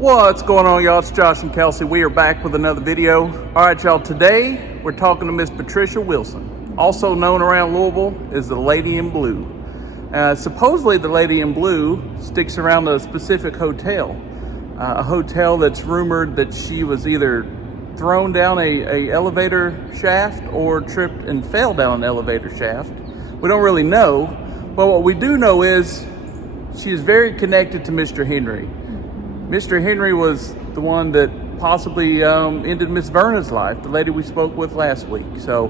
What's going on, y'all? It's Josh and Kelsey. We are back with another video. All right, y'all, today we're talking to Miss Patricia Wilson, also known around Louisville as the Lady in Blue. Supposedly the Lady in Blue sticks around a specific hotel, a hotel that's rumored that she was either thrown down a elevator shaft or tripped and fell down an elevator shaft. We don't really know, but what we do know is she is very connected to Mr. Henry. Mr. Henry was the one that possibly ended Miss Verna's life, the lady we spoke with last week. So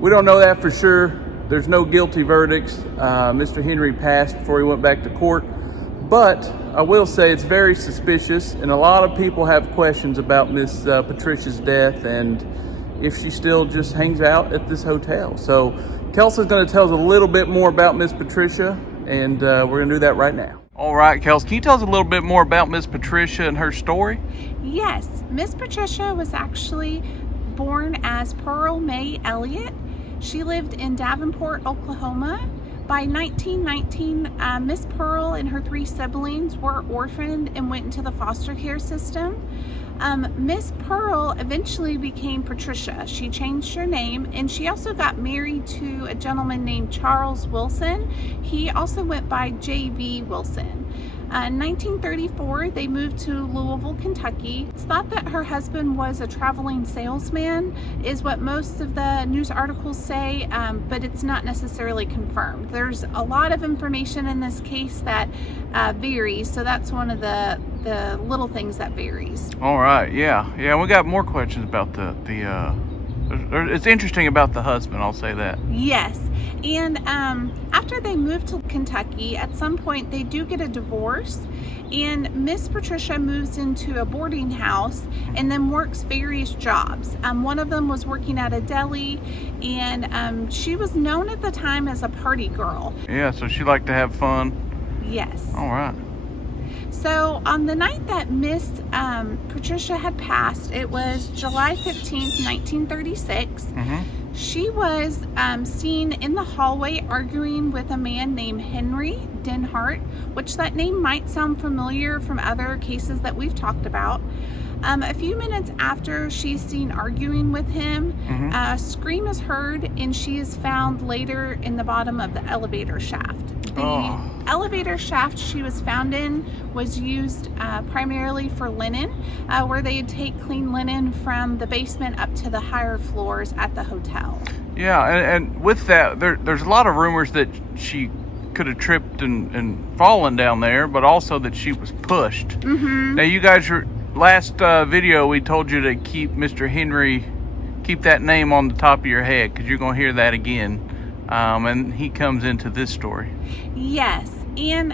we don't know that for sure. There's no guilty verdicts. Mr. Henry passed before he went back to court. But I will say it's very suspicious, and a lot of people have questions about Miss Patricia's death and if she still just hangs out at this hotel. So Kelsey's going to tell us a little bit more about Miss Patricia, and we're going to do that right now. All right, Kelsey, can you tell us a little bit more about Miss Patricia and her story? Yes, Miss Patricia was actually born as Pearl May Elliott. She lived in Davenport, Oklahoma. By 1919, Miss Pearl and her three siblings were orphaned and went into the foster care system. Miss Pearl eventually became Patricia. She changed her name, and she also got married to a gentleman named Charles Wilson. He also went by J.B. Wilson. In 1934, they moved to Louisville, Kentucky. It's thought that her husband was a traveling salesman, is what most of the news articles say, but it's not necessarily confirmed. There's a lot of information in this case that varies, so that's one of the little things that varies. All right, yeah, we got more questions about it's interesting about the husband, I'll say that. Yes, and after they moved to Kentucky, at some point they do get a divorce, and Miss Patricia moves into a boarding house and then works various jobs. One of them was working at a deli, and she was known at the time as a party girl. Yeah, so she liked to have fun. Yes. All right. So on the night that Miss Patricia had passed, it was July 15th, 1936. She was seen in the hallway arguing with a man named Henry Denhart, which that name might sound familiar from other cases that we've talked about. A few minutes after she's seen arguing with him, a scream is heard, and she is found later in the bottom of the elevator shaft. The elevator shaft she was found in was used primarily for linen, where they'd take clean linen from the basement up to the higher floors at the hotel. Yeah, and with that, there's a lot of rumors that she could have tripped and fallen down there, but also that she was pushed. Now, you guys last video we told you to keep Mr. Henry, keep that name on the top of your head, because you're going to hear that again, and he comes into this story. Yes, and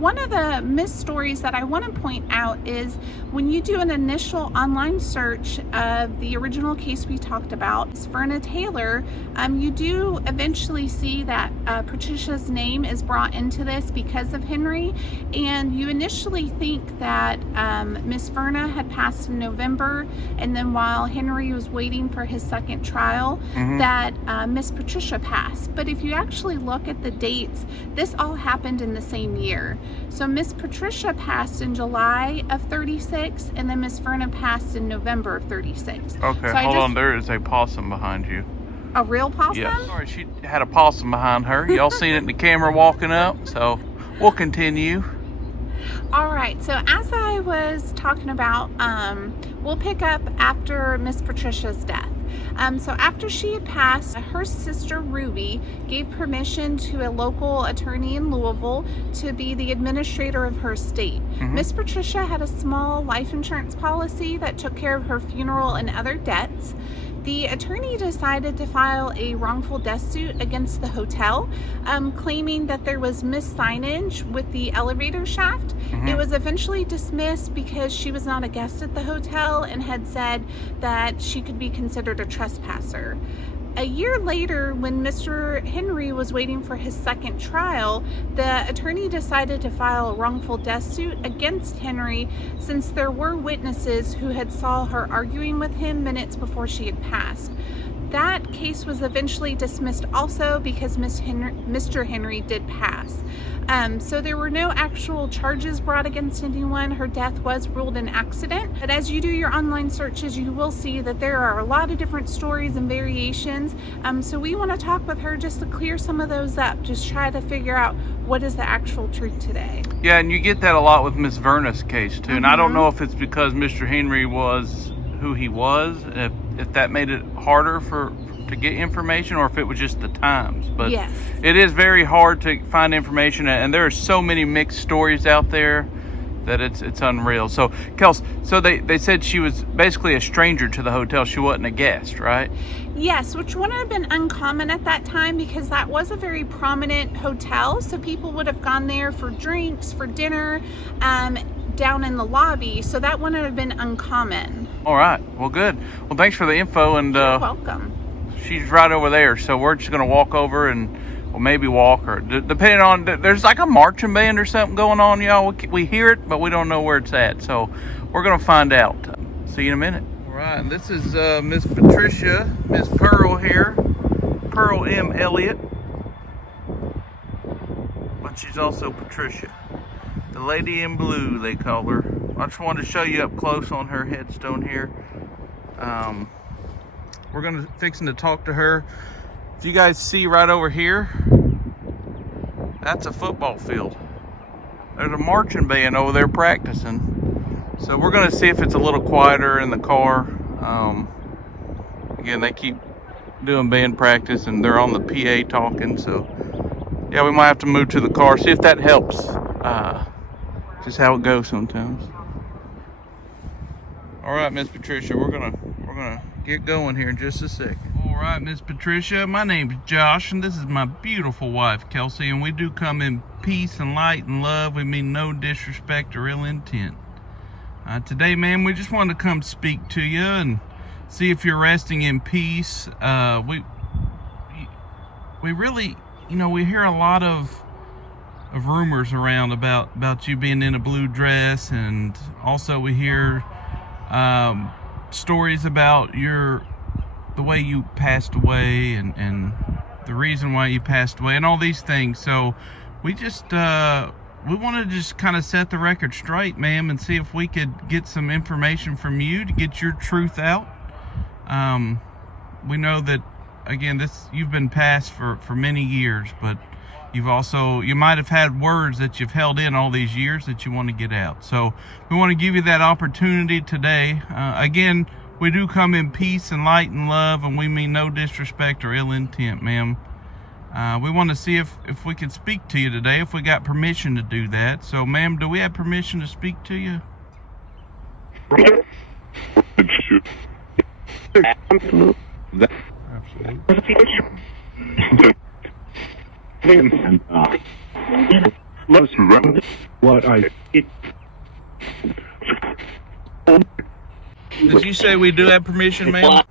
one of the missed stories that I want to point out is when you do an initial online search of the original case we talked about, Verna Taylor, you do eventually see that Patricia's name is brought into this because of Henry, and you initially think that Miss Verna had passed in November, and then while Henry was waiting for his second trial, that Miss Patricia passed. But if you actually look at the dates, this all happened in the same year. So Miss Patricia passed in July of 36, and then Miss Verna passed in November of 36. Okay, so hold on, there is a possum behind you. A real possum? Yeah, sorry, she had a possum behind her. Y'all seen it in the camera walking up, so we'll continue. All right, so as I was talking about, we'll pick up after Miss Patricia's death. So after she had passed, her sister Ruby gave permission to a local attorney in Louisville to be the administrator of her estate. Miss Patricia had a small life insurance policy that took care of her funeral and other debts. The attorney decided to file a wrongful death suit against the hotel, claiming that there was missignage with the elevator shaft. It was eventually dismissed because she was not a guest at the hotel and had said that she could be considered a trespasser. A year later, when Mr. Henry was waiting for his second trial, the attorney decided to file a wrongful death suit against Henry since there were witnesses who had saw her arguing with him minutes before she had passed. that case was eventually dismissed also because Mr. Henry did pass. So there were no actual charges brought against anyone. Her death was ruled an accident. But as you do your online searches, you will see that there are a lot of different stories and variations. So we want to talk with her just to clear some of those up, just try to figure out what is the actual truth today. Yeah, and you get that a lot with Miss Verna's case too. And I don't know if it's because Mr. Henry was who he was, if that made it harder to get information, or if it was just the times. But yes, it is very hard to find information, and there are so many mixed stories out there that it's unreal. So Kels, so they said she was basically a stranger to the hotel. She wasn't a guest, right? Yes, which wouldn't have been uncommon at that time because that was a very prominent hotel. So people would have gone there for drinks, for dinner, down in the lobby. So that wouldn't have been uncommon. All right, well, good. Well, thanks for the info. And you're welcome. She's right over there, so we're just gonna walk over and maybe walk, or depending on, there's like a marching band or something going on, y'all. We hear it, but we don't know where it's at, so we're gonna find out. See you in a minute. All right, and this is Miss Patricia, Miss Pearl here, Pearl M. Elliott, but she's also Patricia, the lady in blue they call her. I just wanted to show you up close on her headstone here. We're fixing to talk to her. If you guys see right over here, that's a football field. There's a marching band over there practicing. So we're gonna see if it's a little quieter in the car. Again, they keep doing band practice and they're on the PA talking. So yeah, we might have to move to the car, see if that helps. Just how it goes sometimes. All right, Miss Patricia, we're gonna get going here in just a second. All right, Miss Patricia, my name's Josh, and this is my beautiful wife, Kelsey, and we do come in peace and light and love. We mean no disrespect or ill intent. Today, ma'am, we just wanted to come speak to you and see if you're resting in peace. We really, we hear a lot of rumors around about you being in a blue dress, and also we hear stories about the way you passed away and the reason why you passed away and all these things. So we just we want to just kind of set the record straight, ma'am, and see if we could get some information from you to get your truth out. We know that, again, you've been passed for many years, but you might have had words that you've held in all these years that you want to get out. So we want to give you that opportunity today. Again, we do come in peace and light and love, and we mean no disrespect or ill intent, ma'am. We want to see if we can speak to you today, if we got permission to do that. So, ma'am, do we have permission to speak to you? Absolutely. What Did you say we do have permission, ma'am? All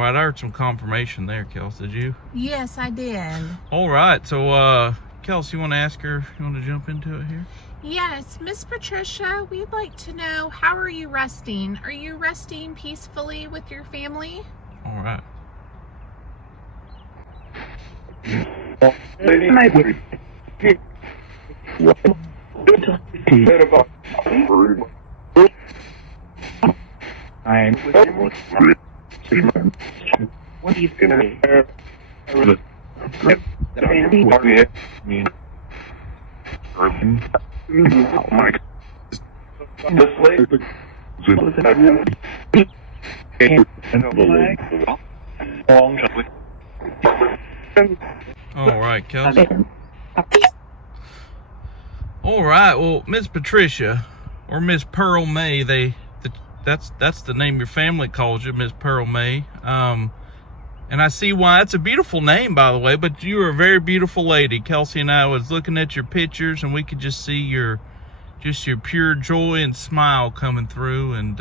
right, I heard some confirmation there, Kels. Did you? Yes, I did. All right, so Kels, you want to ask her? You want to jump into it here? Yes, Miss Patricia, we'd like to know, how are you resting? Are you resting peacefully with your family? All right. What do you think? All right, Kelsey. All right, well, Miss Patricia or Miss Pearl May, that's the name your family calls you, Miss Pearl May. And I see why. It's a beautiful name, by the way, but you are a very beautiful lady. Kelsey and I was looking at your pictures, and we could just see your pure joy and smile coming through, and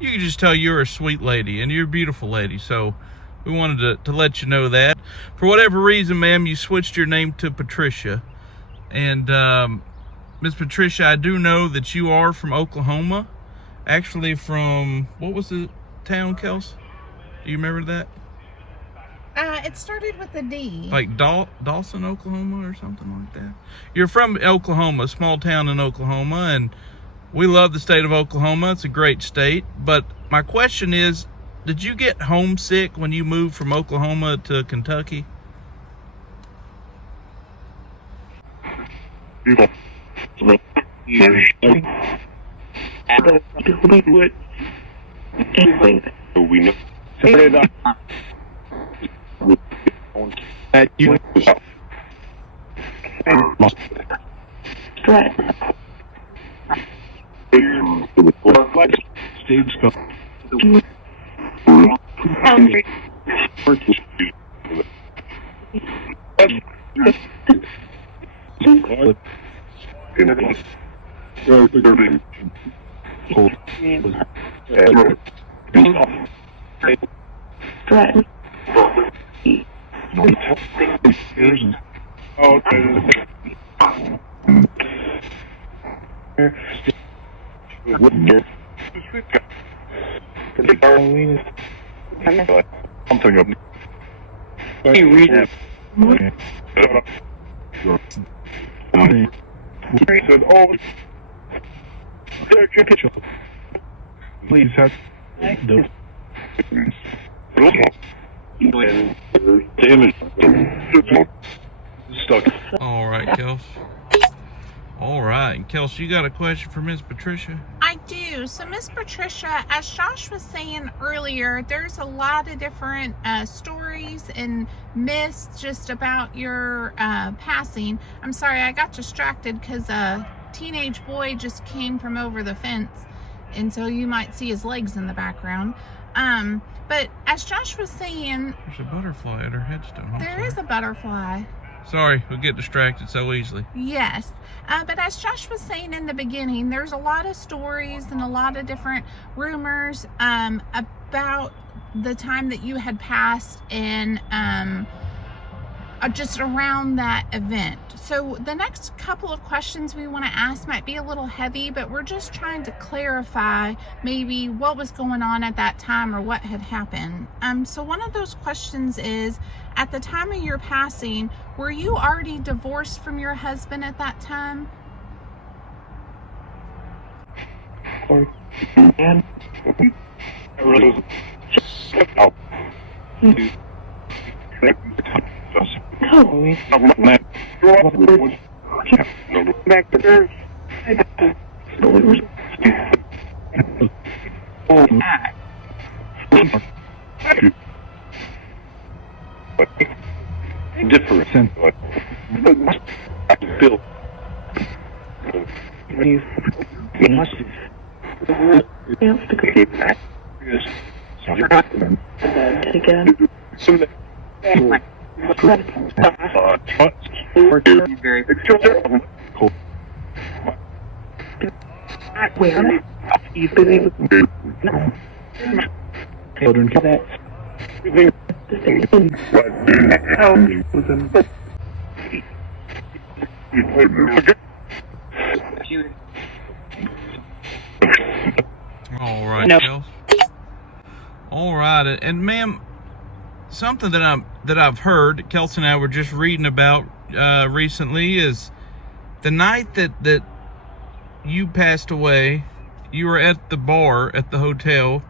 you could just tell you're a sweet lady and you're a beautiful lady. So We wanted to let you know that. For whatever reason, ma'am, you switched your name to Patricia. And Miss Patricia, I do know that you are from Oklahoma. Actually from, what was the town, Kels? Do you remember that? It started with a D. Like Dawson, Oklahoma or something like that? You're from Oklahoma, a small town in Oklahoma, and we love the state of Oklahoma. It's a great state. But my question is, did you get homesick when you moved from Oklahoma to Kentucky? Please have All right, Kels. All right, and Kels, you got a question for Miss Patricia? I do. So Miss Patricia, as Josh was saying earlier, there's a lot of different stories and myths just about your passing. I'm sorry, I got distracted because a teenage boy just came from over the fence, and so you might see his legs in the background. But as Josh was saying, There's a butterfly at her headstone. there is a butterfly. Sorry, we get distracted so easily. Yes. But as Josh was saying in the beginning, there's a lot of stories and a lot of different rumors about the time that you had passed and just around that event. So the next couple of questions we want to ask might be a little heavy, but we're just trying to clarify maybe what was going on at that time or what had happened. So one of those questions is, at the time of your passing, were you already divorced from your husband at that time? different. Bill. Children that. All right, Kels. All right, and ma'am, something that I've heard, Kelsey and I were just reading about recently, is the night that you passed away, you were at the bar at the hotel,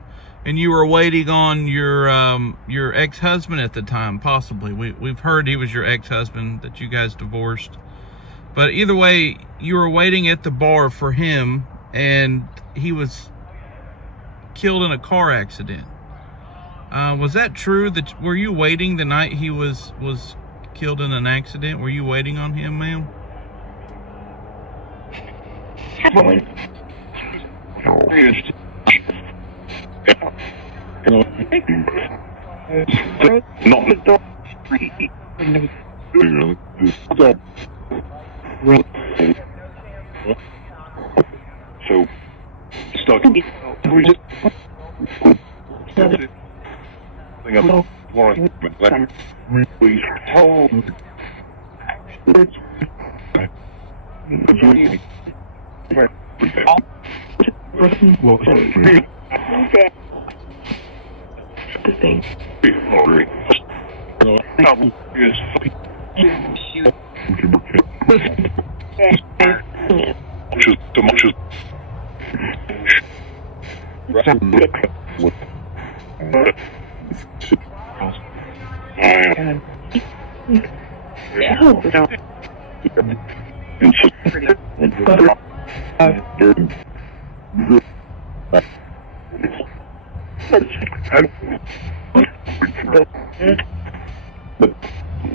and you were waiting on your ex-husband at the time, possibly. We've heard he was your ex-husband, that you guys divorced. But either way, you were waiting at the bar for him, and he was killed in a car accident. Was that true? Were you waiting the night he was killed in an accident? Were you waiting on him, ma'am? So stuck. We just Please hold. Well, The thing.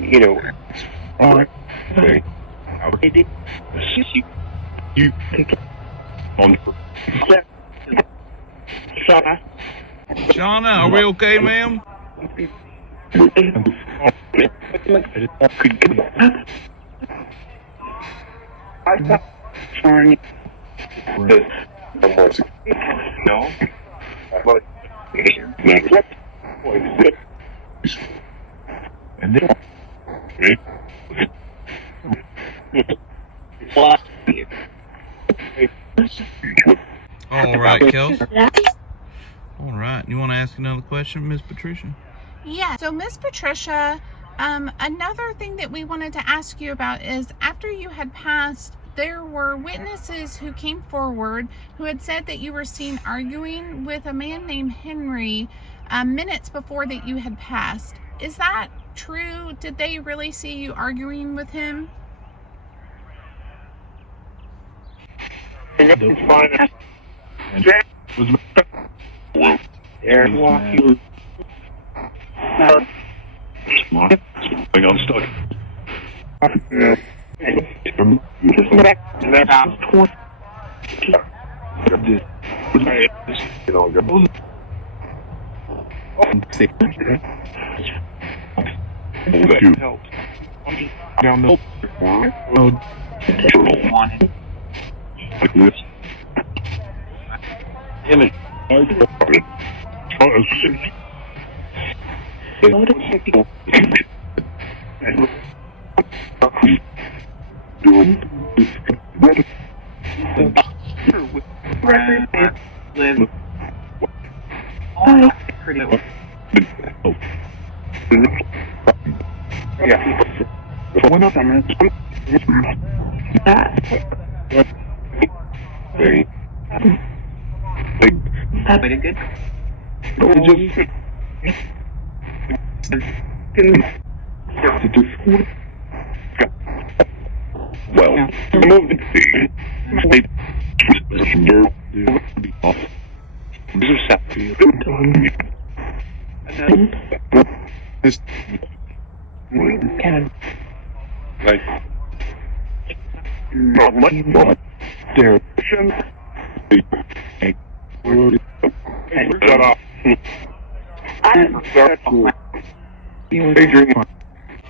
You know, all right. You on Shauna, are we okay, ma'am? Sorry. No. And then All right, Kelsey. All right. You want to ask another question, Miss Patricia? Yeah, so Miss Patricia, another thing that we wanted to ask you about is after you had passed, there were witnesses who came forward who had said that you were seen arguing with a man named Henry minutes before that you had passed. Is that true? Did they really see you arguing with him? I'm stuck. Down the road.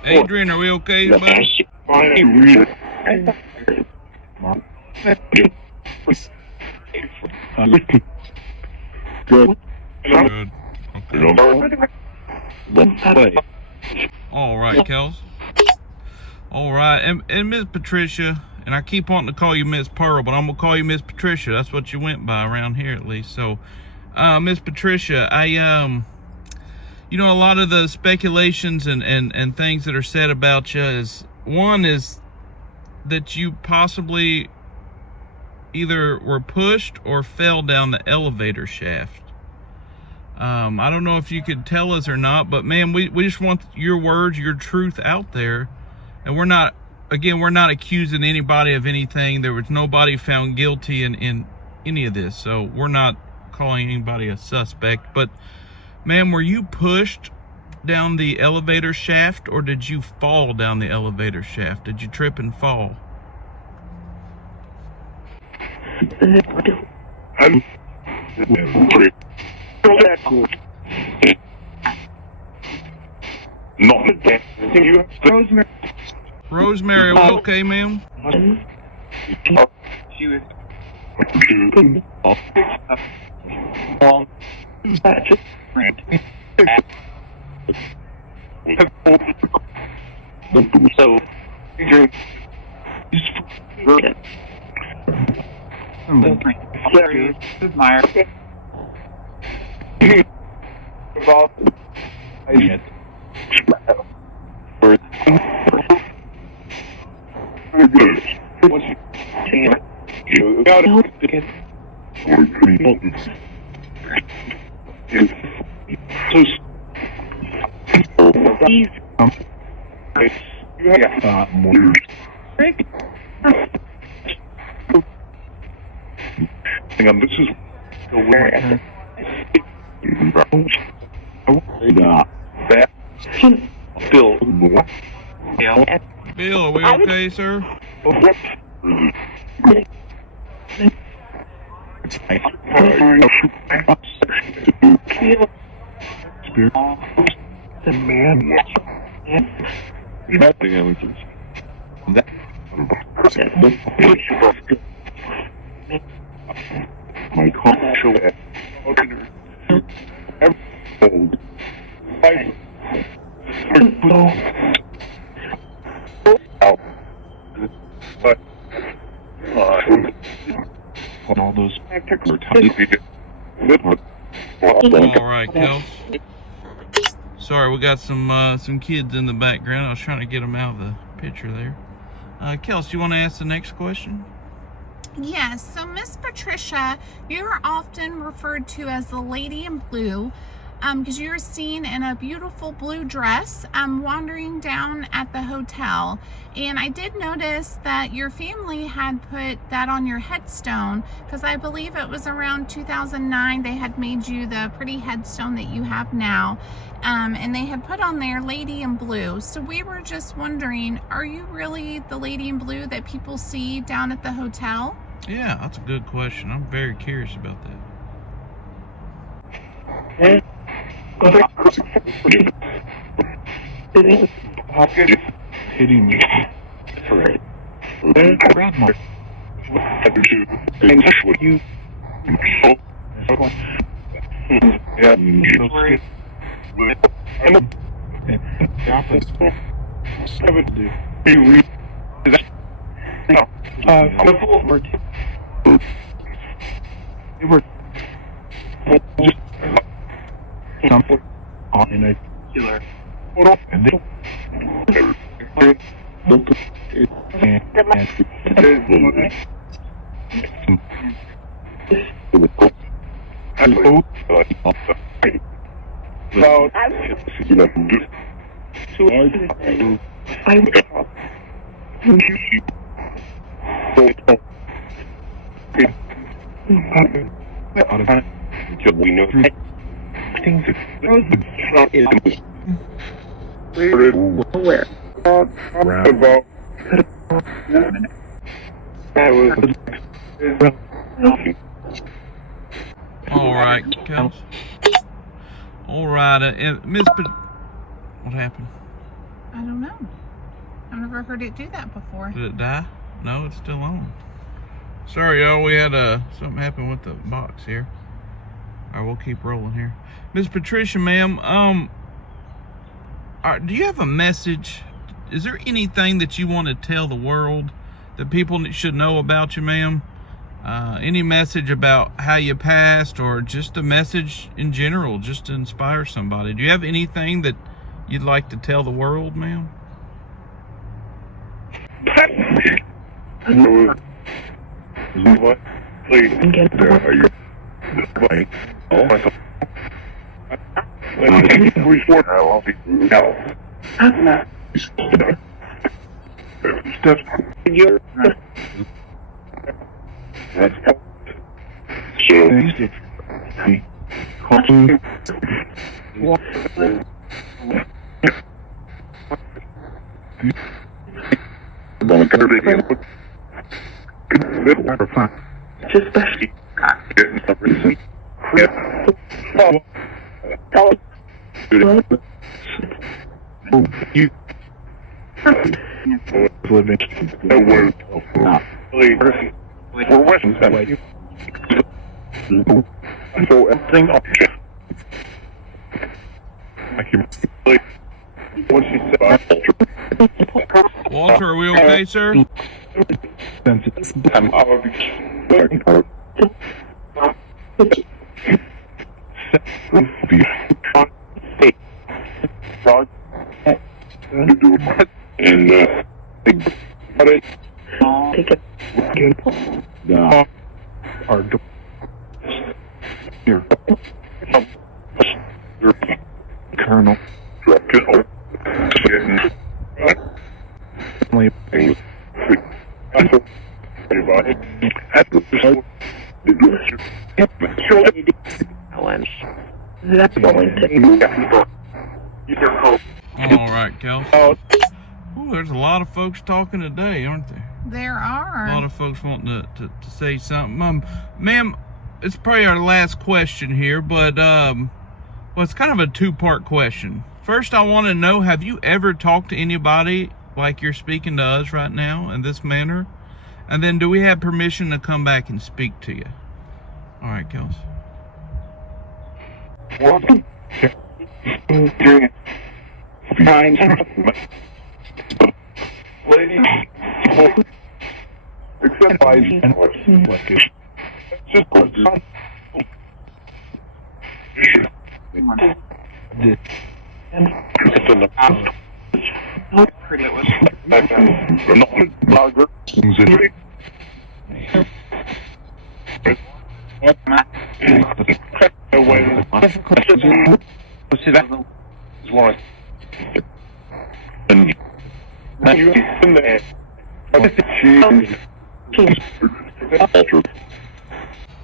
Adrian, are we okay, buddy? Good. Good. Okay. All right, Kels. All right, and Miss Patricia, and I keep wanting to call you Miss Pearl, but I'm gonna call you Miss Patricia. That's what you went by around here, at least. So, Miss Patricia, you know, a lot of the speculations and things that are said about you is that you possibly either were pushed or fell down the elevator shaft. I don't know if you could tell us or not, but man, we just want your words, your truth out there. And we're not accusing anybody of anything. There was nobody found guilty in any of this. So we're not calling anybody a suspect. But ma'am, were you pushed down the elevator shaft or did you fall down the elevator shaft? Did you trip and fall? Rosemary, are we okay, ma'am? Hang on, this is where Bill. Bill, are we okay, sir? The man. My culture. All those All right, Kels. Sorry, we got some kids in the background. I was trying to get them out of the picture there. Kels, do you want to ask the next question? Yes, so Miss Patricia, you're often referred to as the Lady in Blue because you're seen in a beautiful blue dress wandering down at the hotel. And I did notice that your family had put that on your headstone because I believe it was around 2009 they had made you the pretty headstone that you have now. And they had put on there Lady in Blue. So we were just wondering, are you really the Lady in Blue that people see down at the hotel? Yeah, that's a good question. I'm very curious about that. hitting me. Grandma. You. They were just something in a killer and they look at it we know things All right, Kels. All right, Miss. What happened? I don't know. I've never heard it do that before. Did it die? No, it's still on. Sorry, y'all. We had something happen with the box here. All right, we'll keep rolling here. Miss Patricia, ma'am. Do you have a message? Is there anything that you want to tell the world that people should know about you, ma'am? Any message about how you passed, or just a message in general, just to inspire somebody? Do you have anything that you'd like to tell the world, ma'am? what? Please. Are you? Especially you living we're western side. So everything what she said. Walter, are we okay, sir? And Take it. our door here. Colonel. That's going to. All right, Kelsey. Ooh, there's a lot of folks talking today, aren't there? There A are. lot of folks wanting to say something. Ma'am, it's probably our last question here, but well, it's kind of a two-part question. First, I want to know, have you ever talked to anybody like you're speaking to us right now in this manner? And then, do we have permission to come back and speak to you? All right, Kelsey. Lady, except by just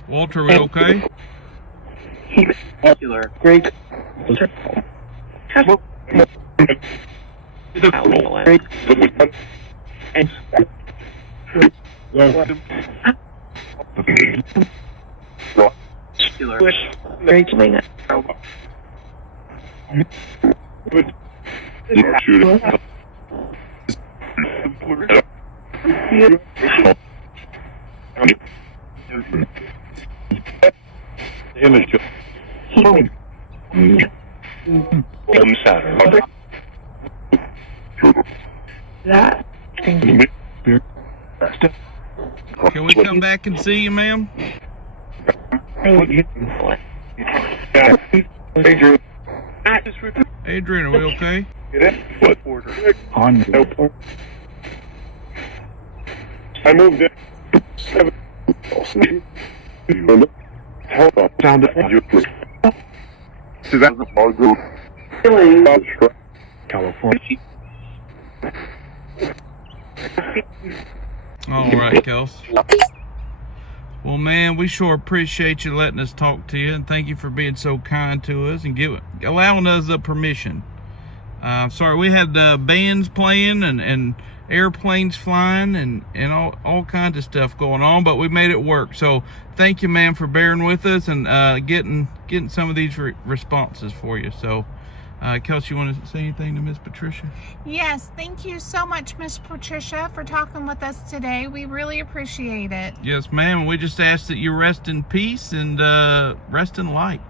Walter, we okay? Great. Great. That. Can we come back and see you, ma'am? Adrian, are we okay? I moved in. Hold on. Sound it. See that? California. All right, Kelsey. Well, man, we sure appreciate you letting us talk to you, and thank you for being so kind to us and allowing us the permission. Sorry, we had bands playing and airplanes flying and all kinds of stuff going on, but we made it work. So thank you, ma'am, for bearing with us and getting some of these responses for you. So Kelsey, you want to say anything to Miss Patricia? Yes, thank you so much, Miss Patricia, for talking with us today. We really appreciate it. Yes, ma'am. We just ask that you rest in peace and rest in light.